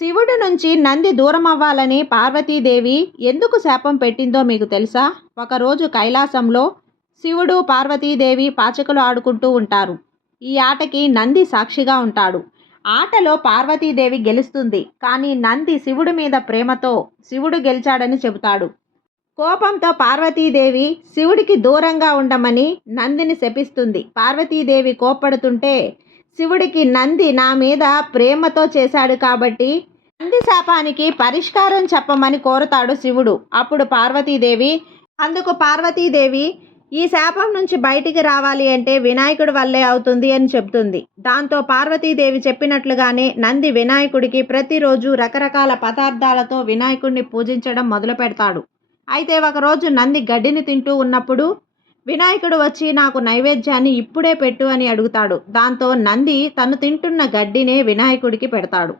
శివుడి నుంచి నంది దూరం అవ్వాలని పార్వతీదేవి ఎందుకు శాపం పెట్టిందో మీకు తెలుసా? ఒకరోజు కైలాసంలో శివుడు, పార్వతీదేవి పాచికలు ఆడుకుంటూ ఉంటారు. ఈ ఆటకి నంది సాక్షిగా ఉంటాడు. ఆటలో పార్వతీదేవి గెలుస్తుంది. కానీ నంది శివుడి మీద ప్రేమతో శివుడు గెలిచాడని చెబుతాడు. కోపంతో పార్వతీదేవి శివుడికి దూరంగా ఉండమని నందిని శపిస్తుంది. పార్వతీదేవి కోప్పడుతుంటే శివుడికి నంది నా మీద ప్రేమతో చేశాడు కాబట్టి నంది శాపానికి పరిష్కారం చెప్పమని కోరుతాడు శివుడు. అప్పుడు పార్వతీదేవి ఈ శాపం నుంచి బయటికి రావాలి అంటే వినాయకుడి వల్లే అవుతుంది అని చెప్తుంది. దాంతో పార్వతీదేవి చెప్పినట్లుగానే నంది వినాయకుడికి ప్రతిరోజు రకరకాల పదార్థాలతో వినాయకుడిని పూజించడం మొదలు పెడతాడు. అయితే ఒకరోజు నంది గడ్డిని తింటూ ఉన్నప్పుడు వినాయకుడు వచ్చి నాకు నైవేద్యాన్ని ఇప్పుడే పెట్టు అని అడుగుతాడు. దాంతో నంది తను తింటున్న గడ్డినే వినాయకుడికి పెడతాడు.